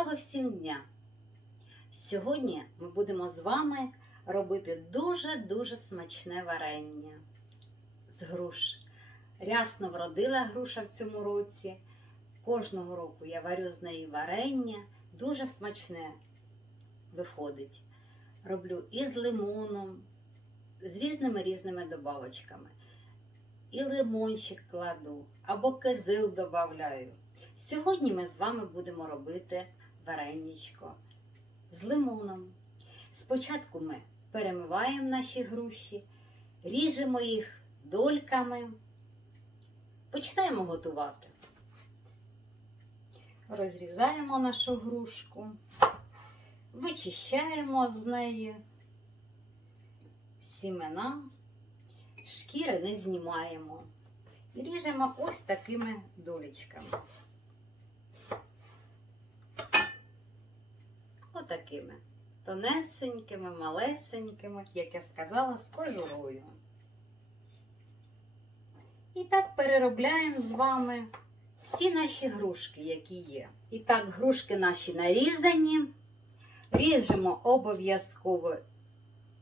Доброго всім дня! Сьогодні ми будемо з вами робити дуже-дуже смачне варення з груш. Рясно вродила груша в цьому році. Кожного року я варю з неї варення. Дуже смачне виходить. Роблю і з лимоном, з різними різними добавочками. І лимончик кладу, або кизил додаю. Сьогодні ми з вами будемо робити вареничко з лимоном. Спочатку ми перемиваємо наші груші, ріжемо їх дольками, починаємо готувати. Розрізаємо нашу грушку, вичищаємо з неї сімена, шкіри не знімаємо і ріжемо ось такими долічками. Отакими. Тонесенькими, малесенькими, як я сказала, з кожурою. І так переробляємо з вами всі наші грушки, які є. І так, грушки наші нарізані. Ріжемо обов'язково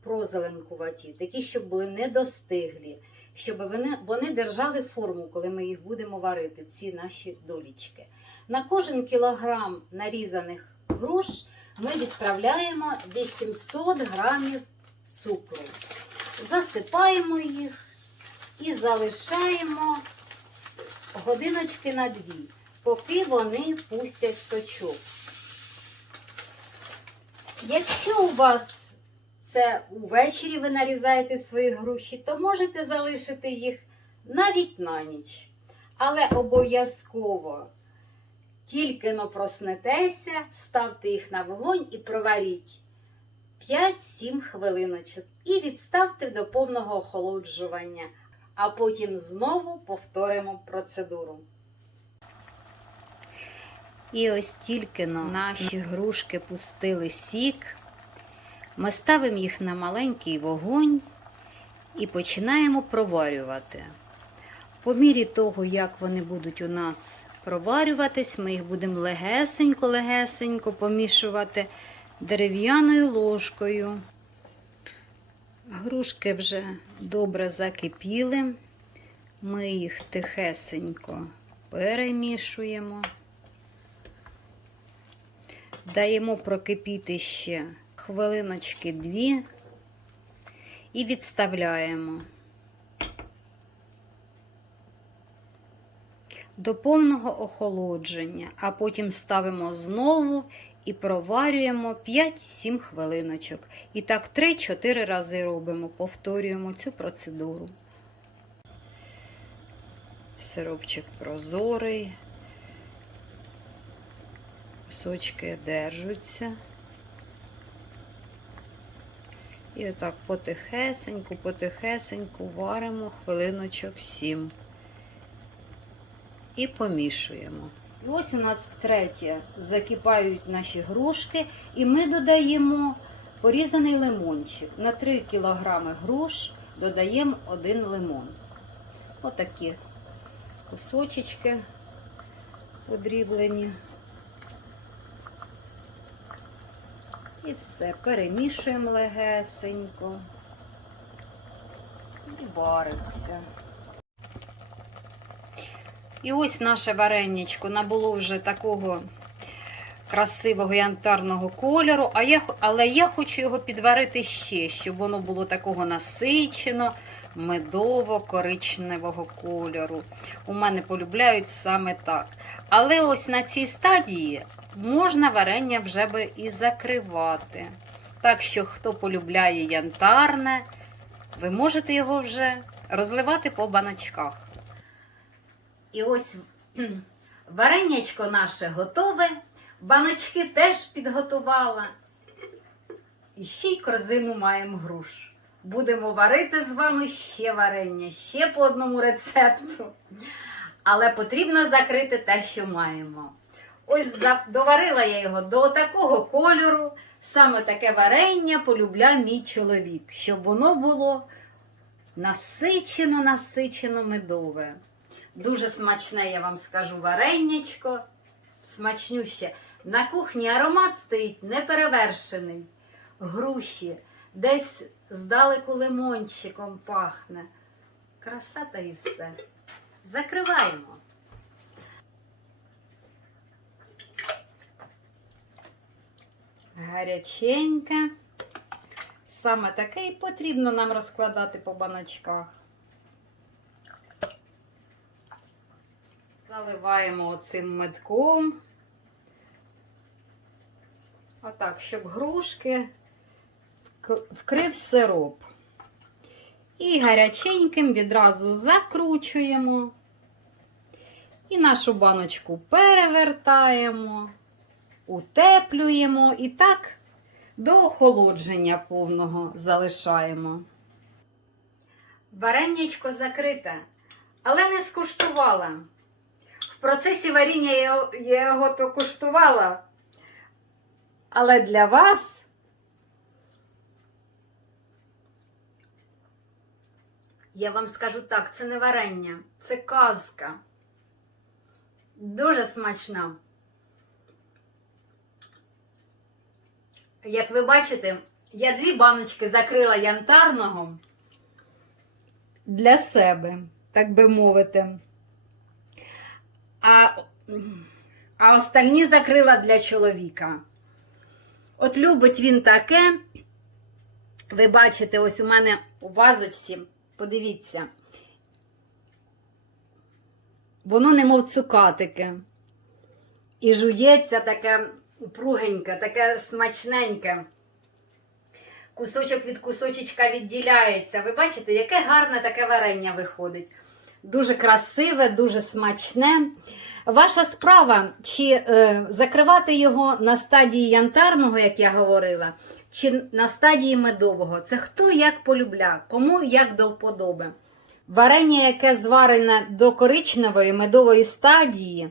прозеленкуваті, такі, щоб були недостиглі, щоб вони, вони держали форму, коли ми їх будемо варити, ці наші долічки. На кожен кілограм нарізаних груш ми відправляємо 800 грамів цукру. Засипаємо їх і залишаємо годиночки на дві, поки вони пустять сочок. Якщо у вас це увечері ви нарізаєте свої груші, то можете залишити їх навіть на ніч. Але обов'язково тільки но проснетеся, ставте їх на вогонь і проваріть 5-7 хвилиночок. І відставте до повного охолоджування, а потім знову повторимо процедуру. І ось тільки но наші грушки пустили сік. Ми ставимо їх на маленький вогонь і починаємо проварювати. По мірі того, як вони будуть у нас проварюватись, ми їх будемо легесенько-легесенько помішувати дерев'яною ложкою. Грушки вже добре закипіли. Ми їх тихесенько перемішуємо. Даємо прокипіти ще хвилиночки дві і відставляємо. До повного охолодження, а потім ставимо знову і проварюємо 5-7 хвилиночок. І так 3-4 рази робимо, повторюємо цю процедуру. Сиропчик прозорий, кусочки держаться. І отак потихесеньку, потихесеньку варимо хвилиночок 7 і помішуємо. І ось у нас втретє закипають наші грушки, і ми додаємо порізаний лимончик. На 3 кг груш додаємо один лимон. Отакі кусочечки подріблені. І все, перемішуємо легесенько і вариться. І ось наше вареннячко набуло вже такого красивого янтарного кольору, а я, але я хочу його підварити ще, щоб воно було такого насичено, медово-коричневого кольору. У мене полюбляють саме так. Але ось на цій стадії можна варення вже би і закривати. Так що, хто полюбляє янтарне, ви можете його вже розливати по баночках. І ось варенячко наше готове, баночки теж підготувала. І ще й корзину маємо груш. Будемо варити з вами ще варення, ще по одному рецепту. Але потрібно закрити те, що маємо. Ось доварила я його до такого кольору. Саме таке варення полюбляє мій чоловік, щоб воно було насичено, насичено медове. Дуже смачне, я вам скажу, вареннячко. Смачнюще. На кухні аромат стоїть неперевершений. Груші, десь здалеку лимончиком пахне. Краса та і все. Закриваємо. Гаряченьке. Саме таке і потрібно нам розкладати по баночках. Заливаємо оцим медком. Отак, щоб грушки вкрив сироп. І гаряченьким відразу закручуємо. І нашу баночку перевертаємо, утеплюємо і так до охолодження повного залишаємо. Вареннячко закрите, але не скуштувала. В процесі варіння я його- то куштувала. Але для вас я вам скажу так, це не варення, це казка. Дуже смачна. Як ви бачите, я дві баночки закрила янтарного для себе, так би мовити. А, а остальні закрила для чоловіка. От любить він таке. Ви бачите, ось у мене у вазочці, подивіться, воно немов цукатике. І жується таке упругеньке, таке смачненьке. Кусочок від кусочечка відділяється. Ви бачите, яке гарне таке варення виходить. Дуже красиве, дуже смачне. Ваша справа, чи е, закривати його на стадії янтарного, як я говорила, чи на стадії медового. Це хто як полюбля, кому як до вподоби. Варення, яке зварене до коричневої медової стадії,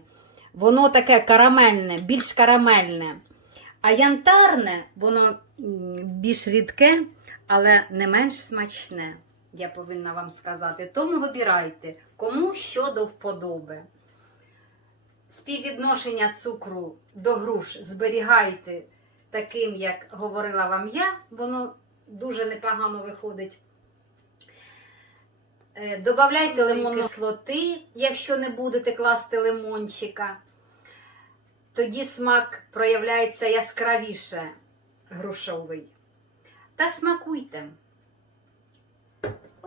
воно таке карамельне, більш карамельне. А янтарне, воно більш рідке, але не менш смачне, я повинна вам сказати. Тому вибирайте, кому що до вподоби. Співвідношення цукру до груш зберігайте таким, як говорила вам я, воно дуже непогано виходить. Е, Добавляйте лимонної кислоти, якщо не будете класти лимончика. Тоді смак проявляється яскравіше грушовий. Та смакуйте.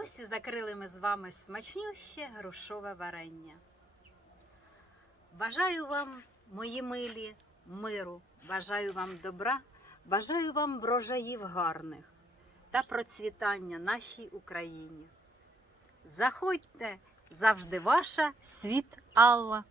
Ось і закрили ми з вами смачнюще грушове варення. Бажаю вам, мої милі, миру, бажаю вам добра, бажаю вам врожаїв гарних та процвітання нашій Україні. Заходьте завжди ваша світ Алла.